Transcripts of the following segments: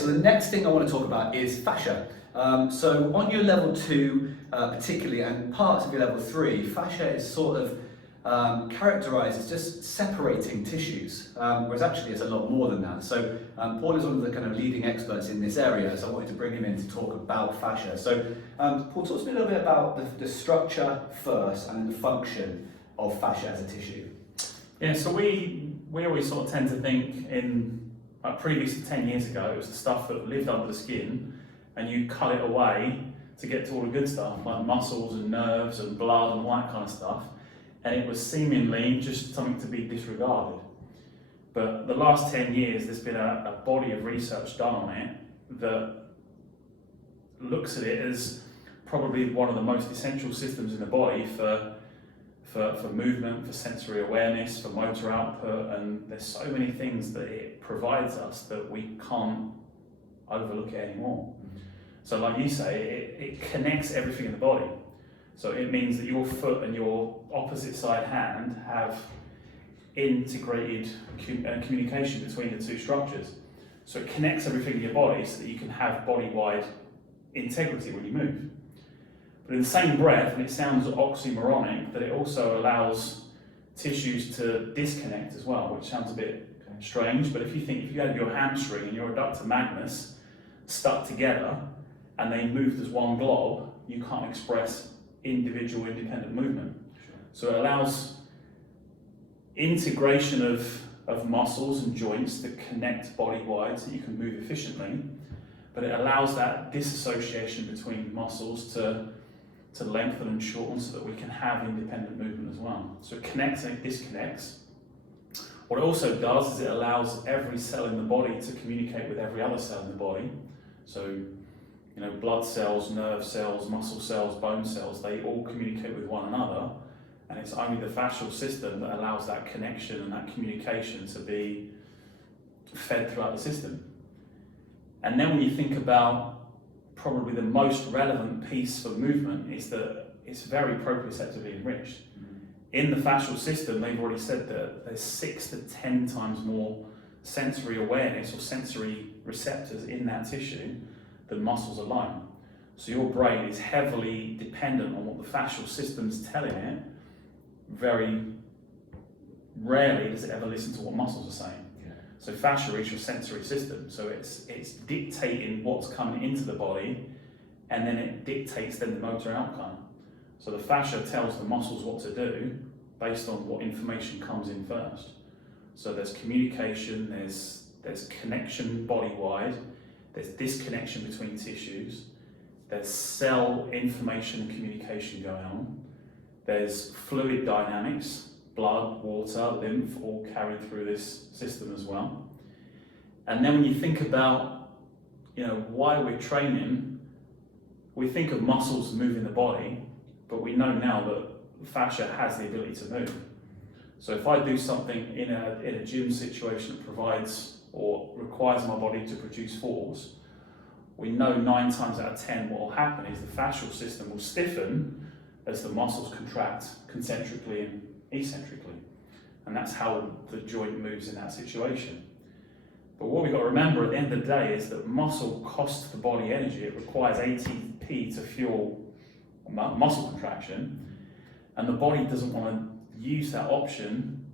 so the next thing I want to talk about is fascia. So on your level 2 particularly, and parts of your level 3, fascia is sort of characterised as just separating tissues, whereas actually it's a lot more than that. So Paul is one of the kind of leading experts in this area, so I wanted to bring him in to talk about fascia. So Paul, talk to me a little bit about the structure first and then the function of fascia as a tissue. Yeah, so we always sort of tend to think in, previous to 10 years ago, it was the stuff that lived under the skin and you cut it away to get to all the good stuff, like muscles and nerves and blood and all that kind of stuff. And it was seemingly just something to be disregarded. But the last 10 years, there's been a body of research done on it that looks at it as probably one of the most essential systems in the body for movement, for sensory awareness, for motor output, and there's so many things that it provides us that we can't overlook it anymore. So like you say, it connects everything in the body. So it means that your foot and your opposite side hand have integrated communication between the two structures. So it connects everything in your body so that you can have body-wide integrity when you move. But in the same breath, and it sounds oxymoronic, that it also allows tissues to disconnect as well, which sounds a bit strange, but if you had your hamstring and your adductor magnus stuck together and they moved as one glob, you can't express individual independent movement. So it allows integration of muscles and joints that connect body-wide so you can move efficiently, but it allows that disassociation between muscles to lengthen and shorten so that we can have independent movement as well. So it connects and it disconnects. What it also does is it allows every cell in the body to communicate with every other cell in the body. So, blood cells, nerve cells, muscle cells, bone cells, they all communicate with one another, and it's only the fascial system that allows that connection and that communication to be fed throughout the system. And then when you think about probably the most relevant piece for movement is that it's very proprioceptively enriched. In the fascial system, they've already said that there's 6 to 10 times more sensory awareness or sensory receptors in that tissue than muscles alone. So your brain is heavily dependent on what the fascial system's telling it. Very rarely does it ever listen to what muscles are saying. So fascia is your sensory system, so it's dictating what's coming into the body, and then it dictates then the motor outcome. So the fascia tells the muscles what to do based on what information comes in first. So there's communication, there's connection body-wide, there's disconnection between tissues, there's cell information and communication going on, there's fluid dynamics, blood, water, lymph, all carried through this system as well. And then when you think about, why we're training, we think of muscles moving the body, but we know now that fascia has the ability to move. So if I do something in a gym situation that provides or requires my body to produce force, we know 9 times out of 10 what will happen is the fascial system will stiffen as the muscles contract concentrically and eccentrically, and that's how the joint moves in that situation. But what we've got to remember at the end of the day is that muscle costs the body energy. It requires ATP to fuel muscle contraction, and the body doesn't want to use that option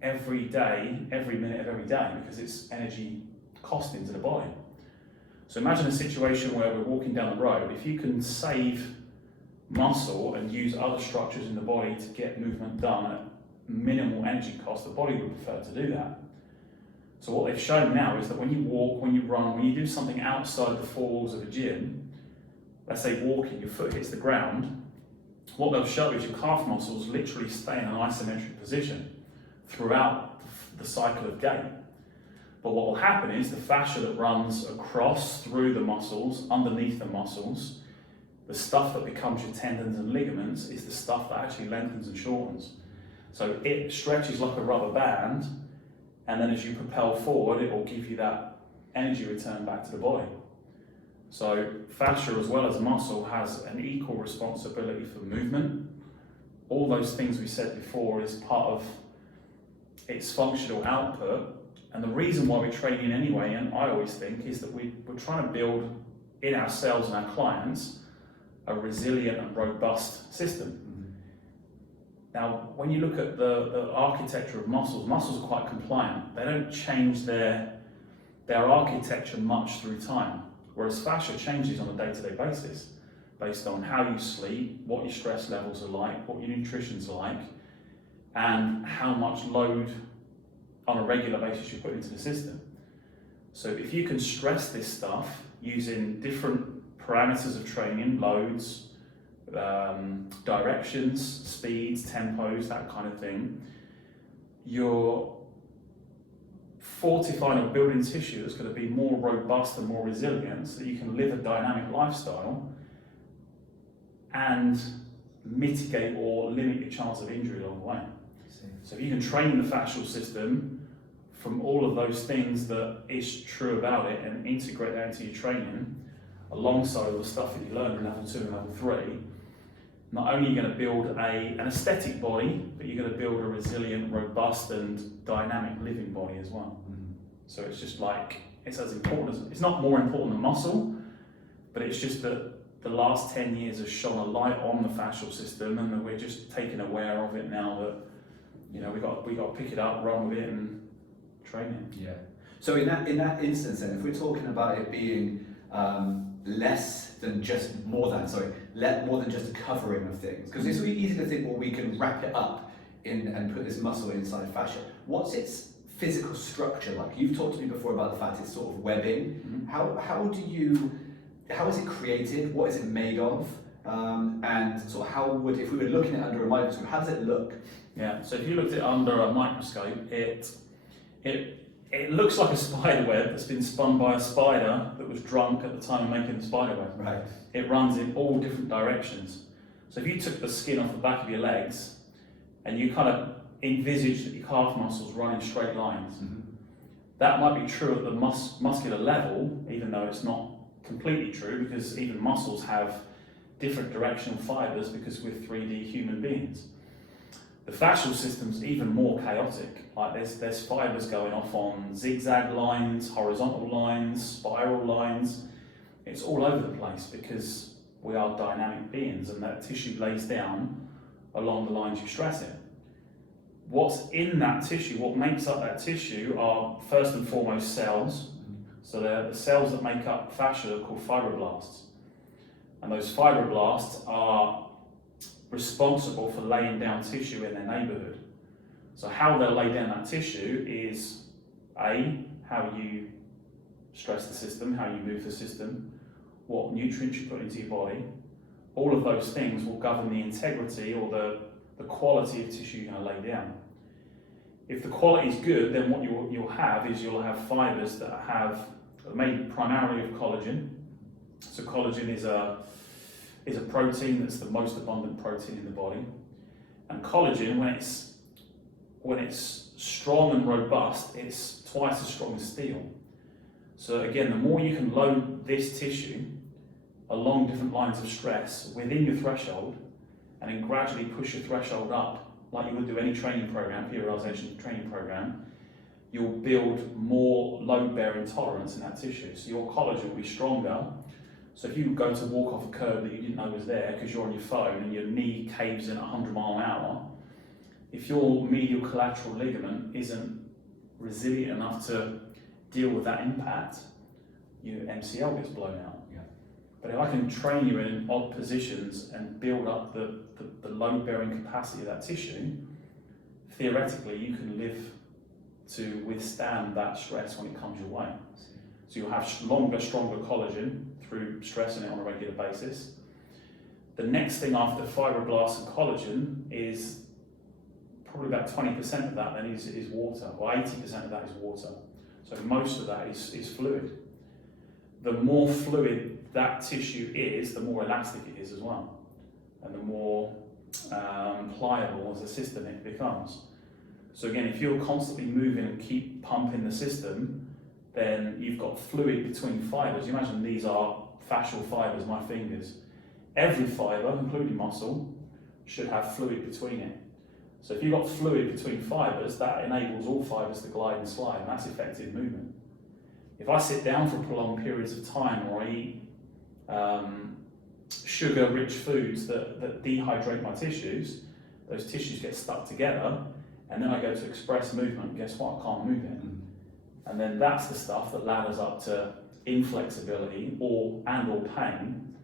every day, every minute of every day, because it's energy costing to the body. So imagine a situation where we're walking down the road. If you can save muscle and use other structures in the body to get movement done at minimal energy cost, the body would prefer to do that. So what they've shown now is that when you walk, when you run, when you do something outside of the 4 walls of a gym, let's say walking, your foot hits the ground, what they'll show is your calf muscles literally stay in an isometric position throughout the cycle of gait. But what will happen is the fascia that runs across through the muscles, underneath the muscles, the stuff that becomes your tendons and ligaments is the stuff that actually lengthens and shortens. So it stretches like a rubber band, and then as you propel forward, it will give you that energy return back to the body. So fascia, as well as muscle, has an equal responsibility for movement. All those things we said before is part of its functional output, And the reason why we train in anyway, and I always think, is that we're trying to build in ourselves and our clients a resilient and robust system. Now, when you look at the architecture of muscles, muscles are quite compliant. They don't change their architecture much through time, whereas fascia changes on a day-to-day basis based on how you sleep, what your stress levels are like, what your nutrition's like, and how much load on a regular basis you put into the system. So if you can stress this stuff using different parameters of training, loads, directions, speeds, tempos, that kind of thing, you're fortifying or building tissue that's going to be more robust and more resilient so that you can live a dynamic lifestyle and mitigate or limit your chance of injury along the way. So if you can train the fascial system from all of those things that is true about it and integrate that into your training alongside all the stuff that you learn in level 2 and level 3, not only are you going to build an aesthetic body, but you're going to build a resilient, robust and dynamic living body as well. So it's just like, it's as important as, it's not more important than muscle, but it's just that the last 10 years has shone a light on the fascial system, and that we're just taking aware of it now that, you know, we got to pick it up, run with it and train it. Yeah. So in that instance then, if we're talking about it being more than just a covering of things, because it's really easy to think, well, we can wrap it up and put this muscle inside fascia. What's its physical structure like? You've talked to me before about the fact it's sort of webbing. How is it created? What is it made of? And sort of if we were looking at it under a microscope, how does it look? Yeah, so if you looked at it under a microscope, it looks like a spider web that's been spun by a spider that was drunk at the time of making the spider web. Right. It runs in all different directions. So if you took the skin off the back of your legs and you kind of envisaged that your calf muscles run in straight lines, that might be true at the muscular level, even though it's not completely true, because even muscles have different directional fibers because we're 3D human beings. The fascial system's even more chaotic. Like there's fibers going off on zigzag lines, horizontal lines, spiral lines. It's all over the place because we are dynamic beings, and that tissue lays down along the lines you stress it. What's in that tissue, what makes up that tissue, are first and foremost cells. So the cells that make up fascia are called fibroblasts. And those fibroblasts are responsible for laying down tissue in their neighbourhood. So how they'll lay down that tissue is how you stress the system, how you move the system, what nutrients you put into your body. All of those things will govern the integrity or the quality of tissue you're going to lay down. If the quality is good, then what you'll have fibres that are made primarily of collagen. So collagen is a protein that's the most abundant protein in the body. And collagen, when it's strong and robust, it's twice as strong as steel. So again, the more you can load this tissue along different lines of stress within your threshold, and then gradually push your threshold up, like you would do any training program, periodization training program, you'll build more load-bearing tolerance in that tissue. So your collagen will be stronger. So if you go to walk off a curb that you didn't know was there because you're on your phone and your knee caves in at 100 miles an hour, if your medial collateral ligament isn't resilient enough to deal with that impact, your MCL gets blown out. Yeah. But if I can train you in odd positions and build up the load-bearing capacity of that tissue, theoretically you can live to withstand that stress when it comes your way. So you'll have longer, stronger collagen through stressing it on a regular basis. The next thing after fibroblasts and collagen is probably about 20% of that then is water, or 80% of that is water. So most of that is fluid. The more fluid that tissue is, the more elastic it is as well, and the more pliable as a system it becomes. So again, if you're constantly moving and keep pumping the system, then you've got fluid between fibers. You imagine these are fascial fibers, my fingers. Every fiber, including muscle, should have fluid between it. So if you've got fluid between fibres, that enables all fibres to glide and slide, and that's effective movement. If I sit down for prolonged periods of time, or I eat sugar-rich foods that dehydrate my tissues, those tissues get stuck together, and then I go to express movement, guess what? I can't move it. And then that's the stuff that ladders up to inflexibility or pain.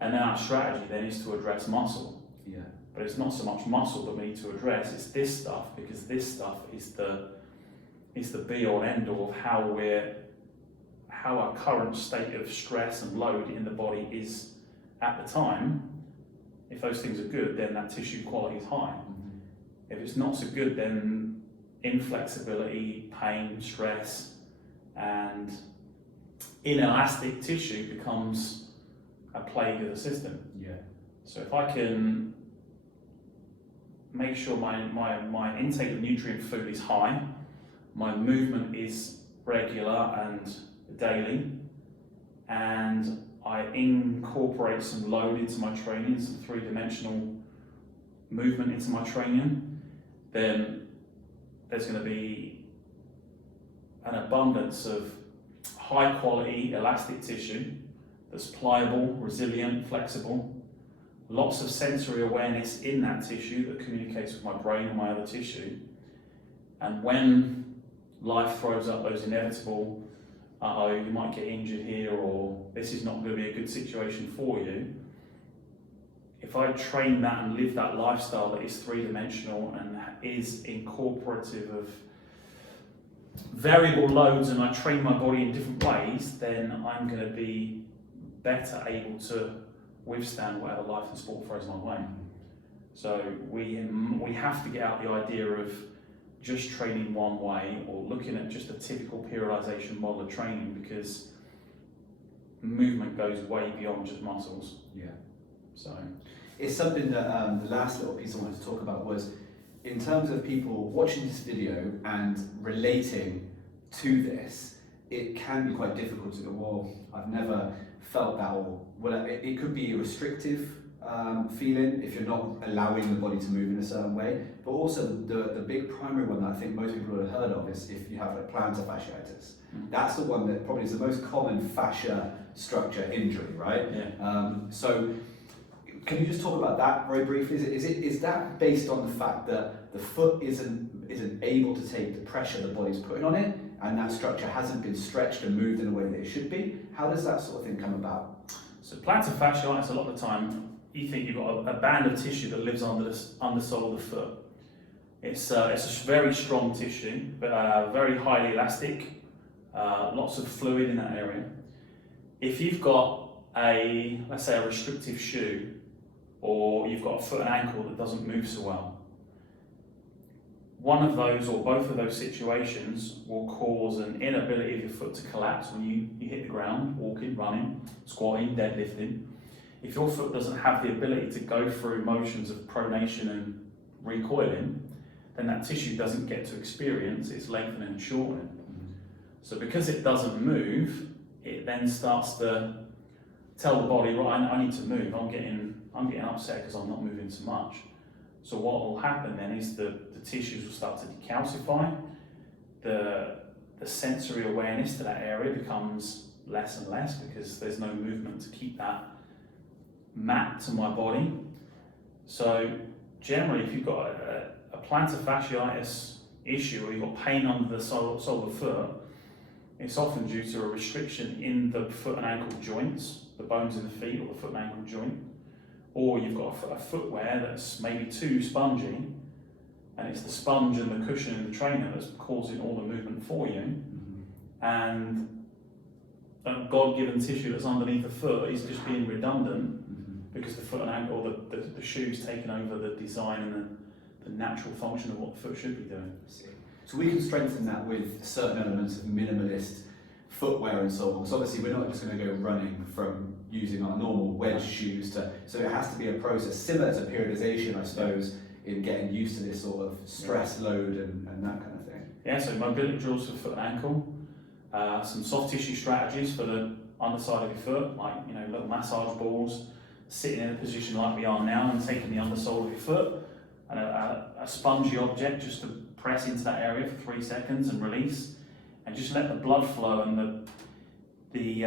And then our strategy then is to address muscle. Yeah. But it's not so much muscle that we need to address, it's this stuff, because this stuff is the be all and end all of how our current state of stress and load in the body is at the time. If those things are good, then that tissue quality is high. If it's not so good, then inflexibility, pain, stress, and inelastic tissue becomes a plague of the system. Yeah. So if I can make sure my intake of nutrient food is high, my movement is regular and daily, and I incorporate some load into my training, some three-dimensional movement into my training, then there's going to be an abundance of high quality elastic tissue that's pliable, resilient, flexible, lots of sensory awareness in that tissue that communicates with my brain and my other tissue. And when life throws up those inevitable, you might get injured here, or this is not going to be a good situation for you, if I train that and live that lifestyle that is three-dimensional and is incorporative of variable loads, and I train my body in different ways, then I'm going to be better able to withstand whatever life and sport throws my way. So we have to get out the idea of just training one way, or looking at just a typical periodization model of training, because movement goes way beyond just muscles. Yeah. So it's something that the last little piece I wanted to talk about was in terms of people watching this video and relating to this. It can be quite difficult to go, well, I've never felt that, or well, it could be a restrictive feeling if you're not allowing the body to move in a certain way. But also the big primary one that I think most people would have heard of is if you have like plantar fasciitis. That's the one that probably is the most common fascia structure injury, right? yeah. So can you just talk about that very briefly? Is that based on the fact that the foot isn't able to take the pressure the body's putting on it, and that structure hasn't been stretched and moved in a way that it should be? How does that sort of thing come about? So plantar fasciitis, a lot of the time, you think you've got a band of tissue that lives under the undersole of the foot. It's a very strong tissue, but very highly elastic, lots of fluid in that area. If you've got let's say a restrictive shoe, or you've got a foot and ankle that doesn't move so well, one of those or both of those situations will cause an inability of your foot to collapse when you hit the ground, walking, running, squatting, deadlifting. If your foot doesn't have the ability to go through motions of pronation and recoiling, then that tissue doesn't get to experience its lengthening and shortening. So because it doesn't move, it then starts to tell the body, right, I need to move, I'm getting upset because I'm not moving so much. So what will happen then is the tissues will start to decalcify, the sensory awareness to that area becomes less and less because there's no movement to keep that mapped to my body. So generally, if you've got a plantar fasciitis issue, or you've got pain under the sole of the foot, it's often due to a restriction in the foot and ankle joints, the bones in the feet or the foot and ankle joint, or you've got a footwear that's maybe too spongy, and it's the sponge and the cushion in the trainer that's causing all the movement for you, and a God-given tissue that's underneath the foot is just being redundant because the foot and ankle, the shoe's taken over the design and the natural function of what the foot should be doing. So we can strengthen that with certain elements of minimalist footwear and so on. So obviously we're not just going to go running from using our normal wedge shoes so it has to be a process similar to periodization, I suppose, in getting used to this sort of stress load and that kind of thing. Yeah, so mobility drills for foot and ankle, some soft tissue strategies for the underside of your foot, like little massage balls, sitting in a position like we are now and taking the undersole of your foot and a spongy object just to press into that area for 3 seconds and release, and just let the blood flow and the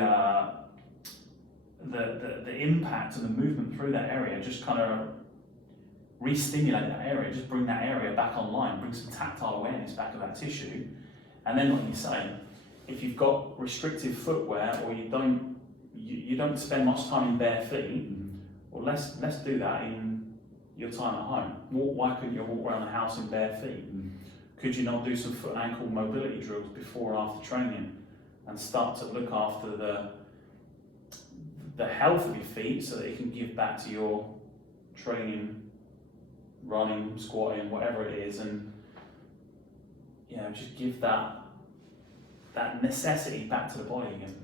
impact and the movement through that area just kind of re-stimulate that area, just bring that area back online, bring some tactile awareness back of that tissue. And then, like you say, if you've got restrictive footwear or you don't spend much time in bare feet, well, let's do that in your time at home. Why couldn't you walk around the house in bare feet? Could you not do some foot and ankle mobility drills before and after training and start to look after the health of your feet so that you can give back to your training, running, squatting, whatever it is, and just give that necessity back to the body again.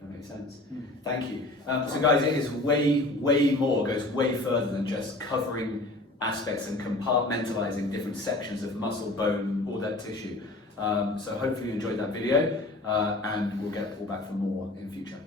That makes sense. Thank you. So guys, it is way more, goes way further than just covering aspects and compartmentalizing different sections of muscle, bone, all that tissue. So hopefully you enjoyed that video, and we'll get Paul back for more in future.